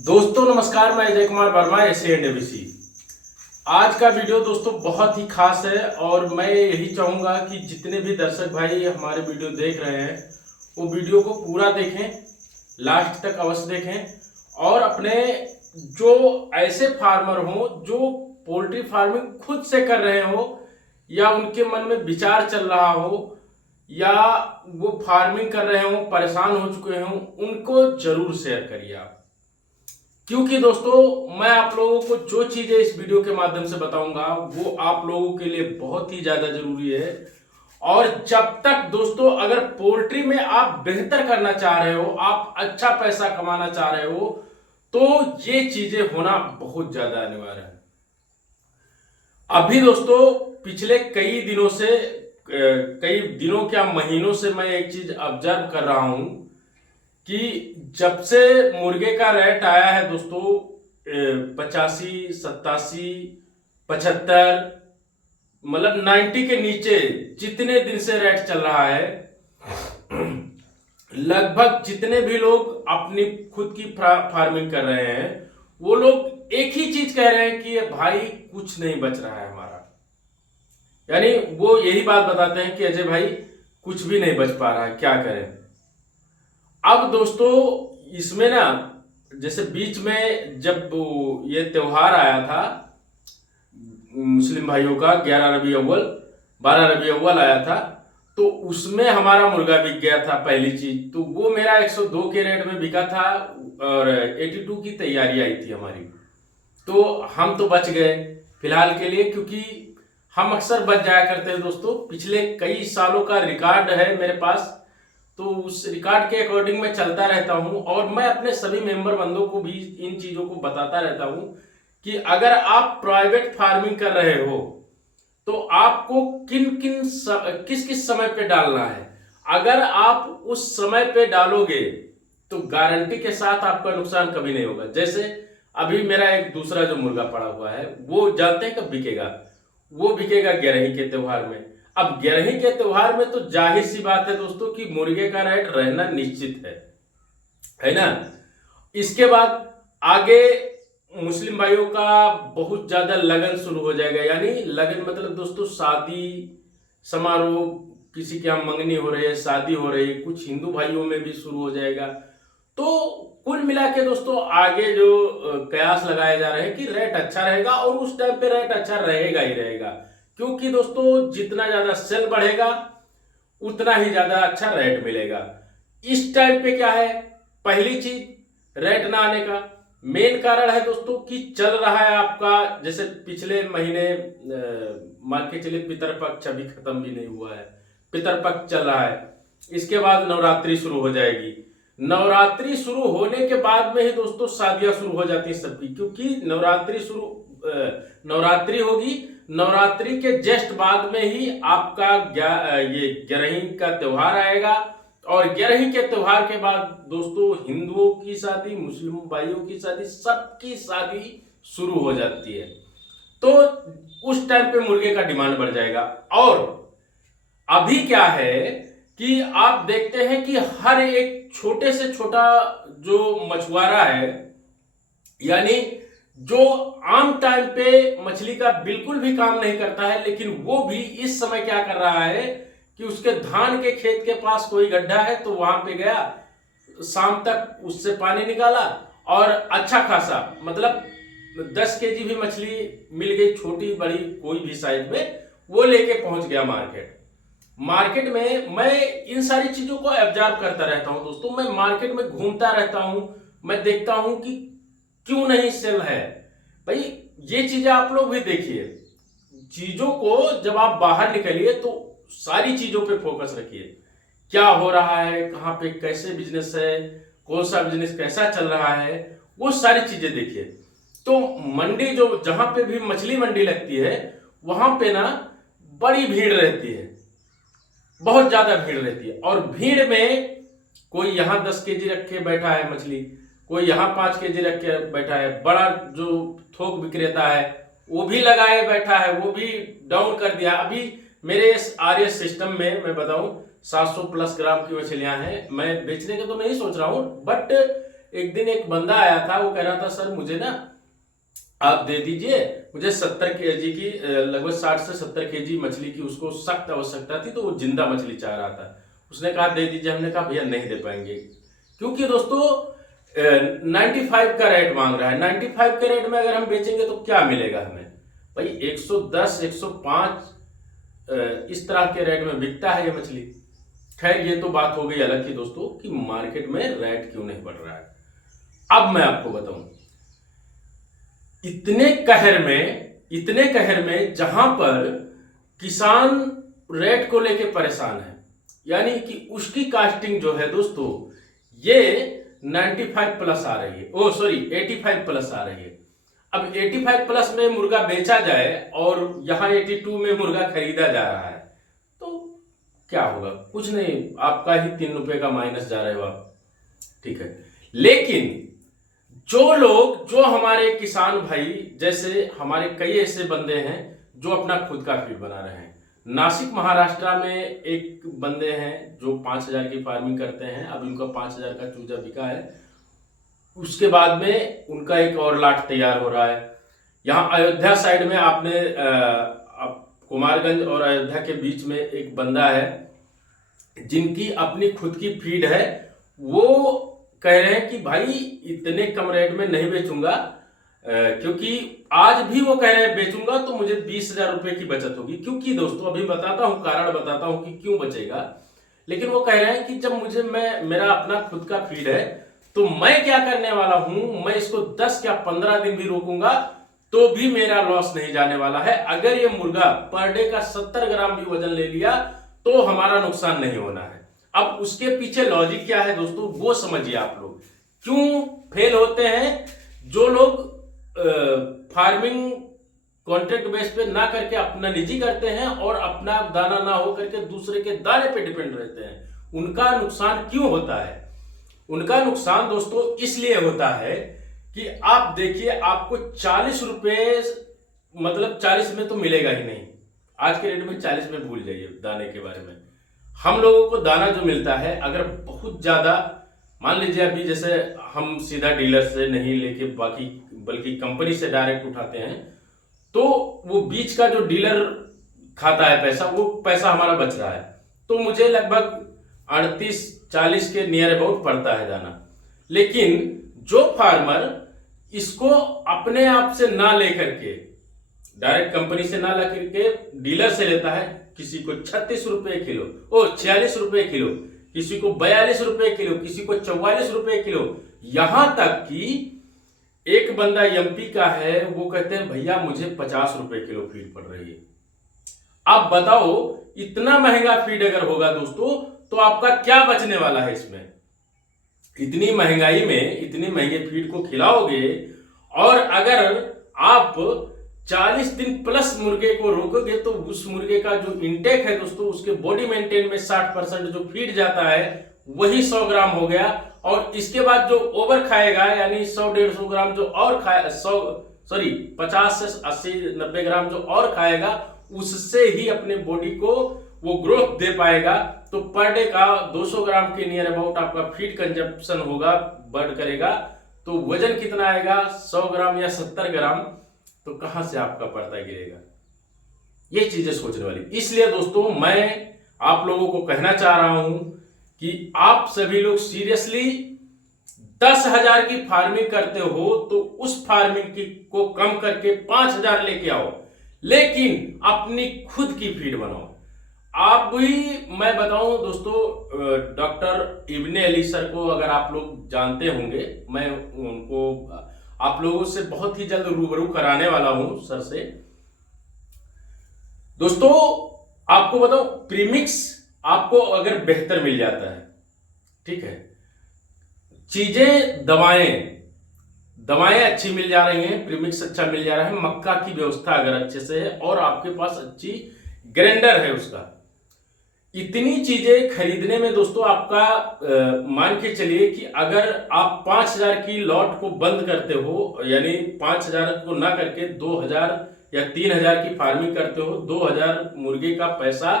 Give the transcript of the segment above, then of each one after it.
दोस्तों नमस्कार, मैं अजय कुमार वर्मा एसएनडीबीसी। आज का वीडियो दोस्तों बहुत ही खास है और मैं यही चाहूँगा कि जितने भी दर्शक भाई हमारे वीडियो देख रहे हैं वो वीडियो को पूरा देखें, लास्ट तक अवश्य देखें और अपने जो ऐसे फार्मर हों जो पोल्ट्री फार्मिंग खुद से कर रहे हो या उनके मन में विचार चल रहा हो या वो फार्मिंग कर रहे हो, परेशान हो चुके हों, उनको जरूर शेयर करिए आप। क्योंकि दोस्तों मैं आप लोगों को जो चीजें इस वीडियो के माध्यम से बताऊंगा वो आप लोगों के लिए बहुत ही ज्यादा जरूरी है। और जब तक दोस्तों अगर पोल्ट्री में आप बेहतर करना चाह रहे हो, आप अच्छा पैसा कमाना चाह रहे हो, तो ये चीजें होना बहुत ज्यादा अनिवार्य है। अभी दोस्तों पिछले कई दिनों क्या महीनों से मैं एक चीज ऑब्जर्व कर रहा हूं कि जब से मुर्गे का रेट आया है दोस्तों 85, 87, 75, मतलब 90 के नीचे जितने दिन से रेट चल रहा है, लगभग जितने भी लोग अपनी खुद की फार्मिंग कर रहे हैं वो लोग एक ही चीज कह रहे हैं कि भाई कुछ नहीं बच रहा है हमारा। यानी वो यही बात बताते हैं कि अजय भाई कुछ भी नहीं बच पा रहा है, क्या करें। अब दोस्तों इसमें ना जैसे बीच में जब ये त्योहार आया था मुस्लिम भाइयों का 11 रबी अव्वल 12 रबी अव्वल आया था, तो उसमें हमारा मुर्गा बिक गया था। पहली चीज तो वो मेरा 102 के रेट में बिका था और 82 की तैयारी आई थी हमारी, तो हम तो बच गए फिलहाल के लिए, क्योंकि हम अक्सर बच जाया करते हैं दोस्तों। पिछले कई सालों का रिकॉर्ड है मेरे पास, तो उस रिकॉर्ड के अकॉर्डिंग मैं चलता रहता हूं और मैं अपने सभी मेंबर बंदों को भी इन चीजों को बताता रहता हूं कि अगर आप प्राइवेट फार्मिंग कर रहे हो तो आपको किस किस समय पे डालना है। अगर आप उस समय पे डालोगे तो गारंटी के साथ आपका नुकसान कभी नहीं होगा। जैसे अभी मेरा एक दूसरा जो मुर्गा पड़ा हुआ है वो जानते हैं कब बिकेगा, वो बिकेगा ग्यारही के त्योहार में। अब ग्यारही के त्योहार में तो जाहिर सी बात है दोस्तों कि मुर्गे का रेट रहना निश्चित है ना। इसके बाद आगे मुस्लिम भाइयों का बहुत ज्यादा लगन शुरू हो जाएगा। यानी लगन मतलब दोस्तों शादी समारोह, किसी के यहाँ मंगनी हो रही है, शादी हो रही है, कुछ हिंदू भाइयों में भी शुरू हो जाएगा। तो कुल मिला के दोस्तों आगे जो कयास लगाए जा रहे हैं कि रेट अच्छा रहेगा और उस टाइम पे रेट अच्छा रहेगा ही रहेगा, क्योंकि दोस्तों जितना ज्यादा सेल बढ़ेगा उतना ही ज्यादा अच्छा रेट मिलेगा। इस टाइम पे क्या है, पहली चीज रेट ना आने का मेन कारण है दोस्तों कि चल रहा है आपका, जैसे पिछले महीने मान के चलिए पितरपक्ष अभी खत्म भी नहीं हुआ है, पितरपक्ष चल रहा है। इसके बाद नवरात्रि शुरू हो जाएगी। नवरात्रि शुरू होने के बाद में ही दोस्तों शादियां शुरू हो जाती हैं सबकी, क्योंकि नवरात्रि होगी, नवरात्रि के जस्ट बाद में ही आपका ये ग्यारही का त्योहार आएगा और ग्यारही के त्योहार के बाद दोस्तों हिंदुओं की शादी, मुस्लिम भाइयों की शादी, सबकी शादी शुरू हो जाती है। तो उस टाइम पे मुर्गे का डिमांड बढ़ जाएगा। और अभी क्या है कि आप देखते हैं कि हर एक छोटे से छोटा जो मछुआरा है, यानी जो आम टाइम पे मछली का बिल्कुल भी काम नहीं करता है, लेकिन वो भी इस समय क्या कर रहा है कि उसके धान के खेत के पास कोई गड्ढा है तो वहां पे गया, शाम तक उससे पानी निकाला और अच्छा खासा मतलब 10 केजी भी मछली मिल गई, छोटी बड़ी कोई भी साइज में, वो लेके पहुंच गया मार्केट में। मैं इन सारी चीजों को ऑब्जर्व करता रहता हूं दोस्तों, मैं मार्केट में घूमता रहता हूं, मैं देखता हूं कि क्यों नहीं सेल है। भाई ये चीजें आप लोग भी देखिए, चीजों को जब आप बाहर निकलिए तो सारी चीजों पे फोकस रखिए, क्या हो रहा है, कहां पे कैसे बिजनेस है, कौन सा बिजनेस कैसा चल रहा है, वो सारी चीजें देखिए। तो मंडी जो जहां पे भी मछली मंडी लगती है वहां पे ना बड़ी भीड़ रहती है, बहुत ज्यादा भीड़ रहती है। और भीड़ में कोई यहाँ 10 केजी रख के बैठा है मछली, कोई यहाँ 5 केजी रख के बैठा है, बड़ा जो थोक विक्रेता है वो भी लगाए बैठा है, वो भी डाउन कर दिया। अभी मेरे इस आरएस सिस्टम में मैं बताऊं 700 प्लस ग्राम की मछलियां हैं। मैं बेचने का तो नहीं सोच रहा हूं, बट एक दिन एक बंदा आया था, वो कह रहा था सर मुझे ना आप दे दीजिए, मुझे 70 केजी की लगभग 60 से 70 केजी मछली की उसको सख्त आवश्यकता थी, तो वो जिंदा मछली चाह रहा था। उसने कहा दे दीजिए। हमने कहा भैया नहीं दे पाएंगे, क्योंकि दोस्तों 95 का रेट मांग रहा है। 95 के रेट में अगर हम बेचेंगे तो क्या मिलेगा हमें भाई? 110 105 इस तरह के रेट में बिकता है ये मछली। खैर ये तो बात हो गई अलग की दोस्तों कि मार्केट में रेट क्यों नहीं बढ़ रहा है। अब मैं आपको बताऊं, इतने कहर में जहां पर किसान रेट को लेके परेशान है, यानी कि उसकी कास्टिंग जो है दोस्तों ये 95 प्लस आ रही है, 85 प्लस आ रही है। अब 85 प्लस में मुर्गा बेचा जाए और यहां 82 में मुर्गा खरीदा जा रहा है, तो क्या होगा? कुछ नहीं, आपका ही 3 रुपए का माइनस जा रहे हो आप, ठीक है। लेकिन जो हमारे किसान भाई, जैसे हमारे कई ऐसे बंदे हैं जो अपना खुद का फीड बना रहे हैं। नासिक महाराष्ट्र में एक बंदे हैं जो 5000 की फार्मिंग करते हैं। अब उनका 5000 का चूजा बिका है, उसके बाद में उनका एक और लाट तैयार हो रहा है। यहाँ अयोध्या साइड में आपने कुमारगंज और अयोध्या के बीच में एक बंदा है जिनकी अपनी खुद की फीड है। वो कह रहे हैं कि भाई इतने कम रेट में नहीं बेचूंगा, क्योंकि आज भी वो कह रहे हैं बेचूंगा तो मुझे 20,000 रुपए की बचत होगी। क्योंकि दोस्तों अभी बताता हूं, कारण बताता हूं कि क्यों बचेगा। लेकिन वो कह रहे हैं कि जब मेरा अपना खुद का फीड है तो मैं क्या करने वाला हूं, मैं इसको 10 या 15 दिन भी रोकूंगा तो भी मेरा लॉस नहीं जाने वाला है। अगर ये मुर्गा पर डे का 70 ग्राम भी वजन ले लिया तो हमारा नुकसान नहीं होना है। अब उसके पीछे लॉजिक क्या है दोस्तों, वो समझिए आप लोग। क्यों फेल होते हैं जो लोग फार्मिंग कॉन्ट्रैक्ट बेस पे ना करके अपना निजी करते हैं और अपना दाना ना हो करके दूसरे के दाने पे डिपेंड रहते हैं, उनका नुकसान क्यों होता है? उनका नुकसान दोस्तों इसलिए होता है कि आप देखिए, आपको 40 रुपए, मतलब 40 में तो मिलेगा ही नहीं। आज के रेट में 40 में भूल जाइए दाने के बारे में। हम लोगों को दाना जो मिलता है, अगर बहुत ज्यादा, मान लीजिए अभी जैसे हम सीधा डीलर से नहीं लेके बल्कि कंपनी से डायरेक्ट उठाते हैं, तो वो बीच का जो डीलर खाता है पैसा, वो पैसा हमारा बच रहा है। तो मुझे लगभग 38-40 के नियर अबाउट पड़ता है दाना। लेकिन जो फार्मर इसको अपने आप से ना लेकर के, डायरेक्ट कंपनी से ना लेकर के डीलर से लेता है, किसी को 36 रुपए किलो, 46 रुपए किलो, किसी को 42 रुपए किलो, किसी को 44 रुपए किलो, यहां तक कि एक बंदा एमपी का है, वो कहते हैं भैया मुझे 50 रुपए किलो फीड पड़ रही है। आप बताओ, इतना महंगा फीड अगर होगा दोस्तों तो आपका क्या बचने वाला है इसमें? इतनी महंगाई में इतनी महंगे फीड को खिलाओगे और अगर आप 40 दिन प्लस मुर्गे को रोकोगे तो उस मुर्गे का जो इंटेक है दोस्तों, उसके बॉडी मेंटेन में 60% जो फीड जाता है वही 100 ग्राम हो गया। और इसके बाद जो ओवर खाएगा, यानी 100-150 ग्राम जो और खाए, 50 से 80-90 ग्राम जो और खाएगा, उससे ही अपने बॉडी को वो ग्रोथ दे पाएगा। तो पर डे का 200 ग्राम के नियर अबाउट आपका फीड कंजप्शन होगा, बर्न करेगा। तो वजन कितना आएगा? 100 ग्राम या 70 ग्राम। तो कहां से आपका पर्दा गिरेगा? ये चीजें सोचने वाली। इसलिए दोस्तों मैं आप लोगों को कहना चाह रहा हूं कि आप सभी लोग सीरियसली 10,000 की फार्मिंग करते हो तो उस फार्मिंग को कम करके 5,000 लेके आओ, लेकिन अपनी खुद की फीड बनाओ। आप भी, मैं बताऊं दोस्तों, डॉक्टर इब्ने अली सर को अगर आप लोग जानते होंगे, मैं उनको आप लोगों से बहुत ही जल्द रूबरू कराने वाला हूं सर से। दोस्तों आपको बताऊं, प्रीमिक्स आपको अगर बेहतर मिल जाता है, ठीक है, चीजें दवाएं अच्छी मिल जा रही हैं, प्रीमिक्स अच्छा मिल जा रहा है, मक्का की व्यवस्था अगर अच्छे से है और आपके पास अच्छी ग्राइंडर है उसका, इतनी चीजें खरीदने में दोस्तों आपका मान के चलिए कि अगर आप 5,000 की लॉट को बंद करते हो, यानी 5,000 को ना करके 2,000 या 3,000 की फार्मिंग करते हो, 2,000 मुर्गे का पैसा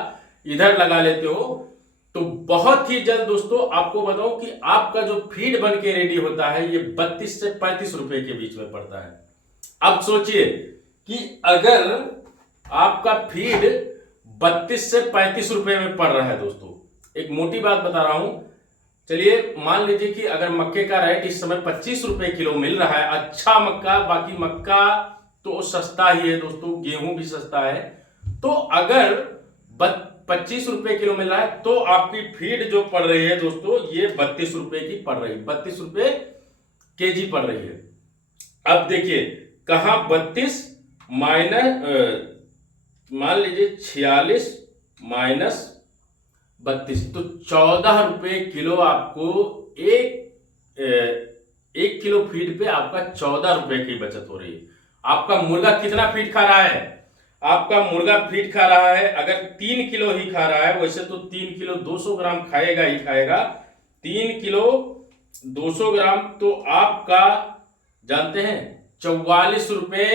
इधर लगा लेते हो, तो बहुत ही जल्द दोस्तों आपको बताऊं कि आपका जो फीड बन के रेडी होता है ये 32 से 35 रुपए के बीच में पड़ता है। अब सोचिए कि अगर आपका फीड 32 से 35 रुपए में पड़ रहा है दोस्तों, एक मोटी बात बता रहा हूं, चलिए मान लीजिए कि अगर मक्के का रेट इस समय 25 रुपए किलो मिल रहा है, अच्छा मक्का, बाकी मक्का तो सस्ता ही है दोस्तों, गेहूं भी सस्ता है, तो अगर 25 रुपए किलो मिल रहा है तो आपकी फीड जो पड़ रही है दोस्तों ये 32 रुपए की पड़ रही है, 32 रुपए केजी पड़ रही है। अब देखिए कहां 32 माइनस, मान लीजिए 46 माइनस 32, तो 14 रुपए किलो आपको एक किलो फीड पे आपका 14 रुपए की बचत हो रही है। आपका मुर्गा कितना फीड खा रहा है? आपका मुर्गा फीड खा रहा है, अगर 3 किलो ही खा रहा है, वैसे तो 3 किलो 200 ग्राम खाएगा ही खाएगा, 3 किलो 200 ग्राम तो आपका जानते हैं 44 रुपए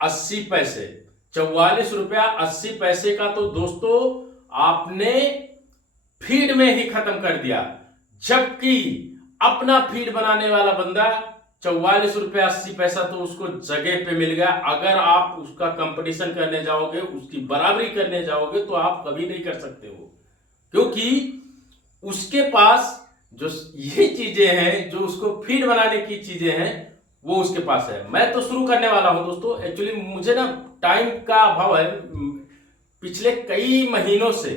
80 पैसे, 44 रुपया 80 पैसे का तो दोस्तों आपने फीड में ही खत्म कर दिया। जबकि अपना फीड बनाने वाला बंदा 44 रुपया 80 पैसा तो उसको जगह पे मिल गया। अगर आप उसका कंपटीशन करने जाओगे, उसकी बराबरी करने जाओगे तो आप कभी नहीं कर सकते हो, क्योंकि उसके पास जो ये चीजें हैं, जो उसको फीड बनाने की चीजें हैं, वो उसके पास है। मैं तो शुरू करने वाला हूं दोस्तों, एक्चुअली मुझे ना टाइम का अभाव है। पिछले कई महीनों से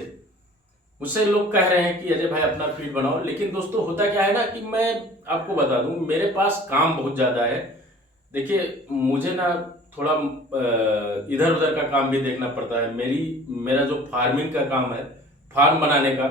मुझसे लोग कह रहे हैं कि अजय भाई अपना फीड बनाओ, लेकिन दोस्तों होता क्या है ना कि मैं आपको बता दूं, मेरे पास काम बहुत ज्यादा है। देखिए मुझे ना थोड़ा इधर उधर का काम भी देखना पड़ता है, मेरा जो फार्मिंग का काम है, फार्म बनाने का,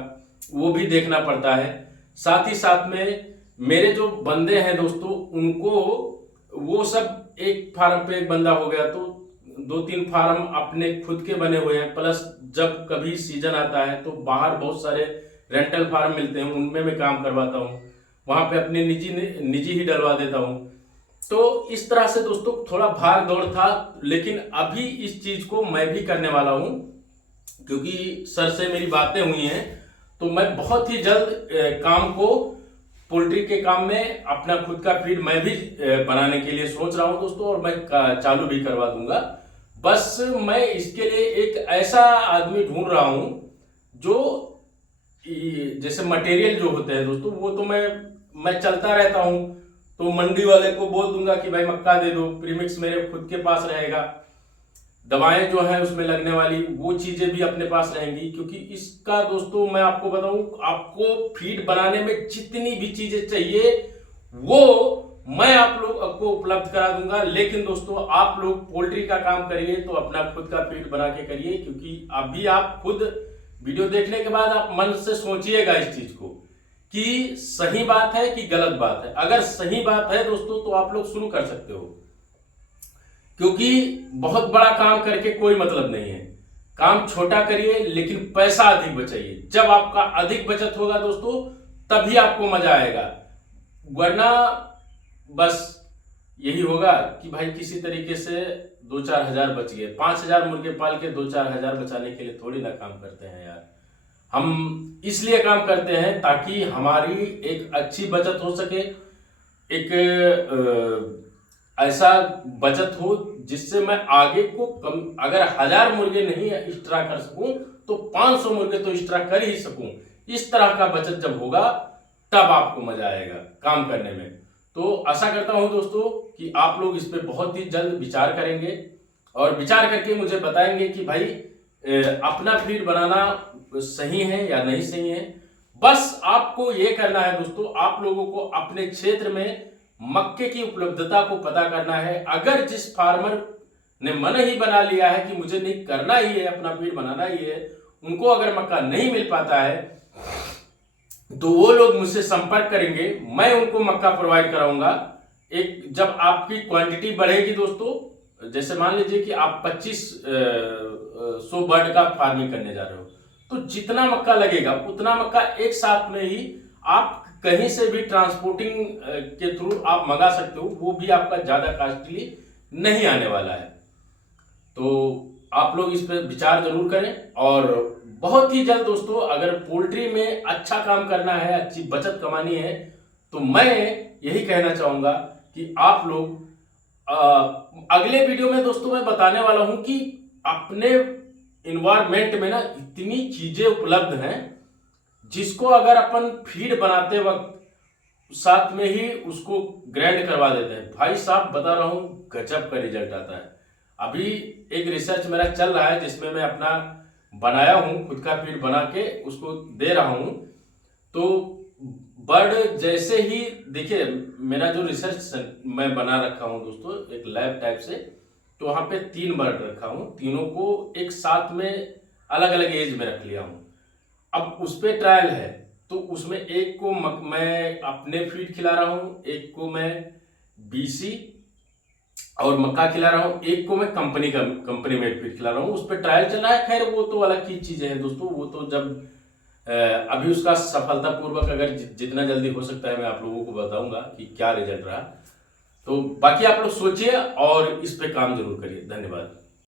वो भी देखना पड़ता है। साथ ही साथ में मेरे जो बंदे हैं दोस्तों, उनको वो सब एक फार्म पे एक बंदा हो गया तो 2-3 फार्म अपने खुद के बने हुए हैं, प्लस जब कभी सीजन आता है तो बाहर बहुत सारे रेंटल फार्म मिलते हैं, उनमें मैं काम करवाता हूँ, वहां पे अपने निजी ही डलवा देता हूँ। तो इस तरह से दोस्तों थोड़ा भाग दौड़ था, लेकिन अभी इस चीज को मैं भी करने वाला हूँ, क्योंकि सर से मेरी बातें हुई हैं, तो मैं बहुत ही जल्द काम को, पोल्ट्री के काम में अपना खुद का फीड मैं भी बनाने के लिए सोच रहा हूं दोस्तों, और मैं चालू भी करवा दूंगा। बस मैं इसके लिए एक ऐसा आदमी ढूंढ रहा हूं जो, जैसे मटेरियल जो होते हैं दोस्तों, वो तो मैं चलता रहता हूं, तो मंडी वाले को बोल दूंगा कि भाई मक्का दे दो, प्रीमिक्स मेरे खुद के पास रहेगा, दवाएं जो है उसमें लगने वाली वो चीजें भी अपने पास रहेंगी। क्योंकि इसका दोस्तों मैं आपको बताऊं, आपको फीड बनाने में जितनी भी चीजें चाहिए वो मैं आप लोग आपको उपलब्ध करा दूंगा। लेकिन दोस्तों आप लोग पोल्ट्री का काम करिए तो अपना खुद का फीड बना के करिए, क्योंकि अभी आप खुद वीडियो देखने के बाद आप मन से सोचिएगा इस चीज को कि सही बात है कि गलत बात है। अगर सही बात है दोस्तों तो आप लोग शुरू कर सकते हो, क्योंकि बहुत बड़ा काम करके कोई मतलब नहीं है। काम छोटा करिए लेकिन पैसा अधिक बचाइए। जब आपका अधिक बचत होगा दोस्तों तभी आपको मजा आएगा, वरना बस यही होगा कि भाई किसी तरीके से 2-4 हजार बच गए। 5,000 मुर्गे पाल के 2-4 हजार बचाने के लिए थोड़ी ना काम करते हैं यार। हम इसलिए काम करते हैं ताकि हमारी एक अच्छी बचत हो सके, एक ऐसा बचत हो जिससे मैं आगे को कम, अगर 1000 मुर्गे नहीं एक्स्ट्रा कर सकूं तो 500 मुर्गे तो एक्स्ट्रा कर ही सकूं। इस तरह का बचत जब होगा तब आपको मजा आएगा काम करने में। तो आशा करता हूं दोस्तों कि आप लोग इस पे बहुत ही जल्द विचार करेंगे और विचार करके मुझे बताएंगे कि भाई अपना फीड बनाना सही है या नहीं सही है। बस आपको ये करना है दोस्तों, आप लोगों को अपने क्षेत्र में मक्के की उपलब्धता को पता करना है। अगर जिस फार्मर ने मन ही बना लिया है कि मुझे नहीं करना ही है, अपना फीड बनाना ही है, उनको अगर मक्का नहीं मिल पाता है तो वो लोग मुझसे संपर्क करेंगे, मैं उनको मक्का प्रोवाइड कराऊंगा। एक जब आपकी क्वांटिटी बढ़ेगी दोस्तों, जैसे मान लीजिए कि आप 2500 बर्ड का फार्मिंग करने जा रहे हो, तो जितना मक्का लगेगा उतना मक्का एक साथ में ही आप कहीं से भी ट्रांसपोर्टिंग के थ्रू आप मंगा सकते हो, वो भी आपका ज्यादा कॉस्टली नहीं आने वाला है। तो आप लोग इस पर विचार जरूर करें और बहुत ही जल्द दोस्तों, अगर पोल्ट्री में अच्छा काम करना है, अच्छी बचत कमानी है, तो मैं यही कहना चाहूंगा कि आप लोग अगले वीडियो में दोस्तों मैं बताने वाला हूं कि अपने इन्वायरमेंट में ना इतनी चीजें उपलब्ध हैं जिसको अगर अपन फीड बनाते वक्त साथ में ही उसको ग्राइंड करवा देते हैं, भाई साहब बता रहा हूं गजब का रिजल्ट आता है। अभी एक रिसर्च मेरा चल रहा है जिसमें मैं अपना बनाया हूं, खुद का फीड बना के उसको दे रहा हूं। तो बर्ड जैसे ही देखिए, मेरा जो रिसर्च मैं बना रखा हूं दोस्तों एक लैब टाइप से, तो वहां पे 3 बर्ड रखा हूं, तीनों को एक साथ में अलग अलग एज में रख लिया हूं। अब उस पे ट्रायल है, तो उसमें एक को मैं अपने फीड खिला रहा हूं, एक को मैं बीसी और मक्का खिला रहा हूं, एक को मैं कंपनी मेड फीड खिला रहा हूं। उस पर ट्रायल चल रहा है, खैर वो तो अलग ही चीजें हैं दोस्तों, वो तो जब अभी उसका सफलतापूर्वक अगर जितना जल्दी हो सकता है मैं आप लोगों को बताऊंगा कि क्या रिजल्ट रहा। तो बाकी आप लोग सोचिए और इस पे काम जरूर करिए। धन्यवाद।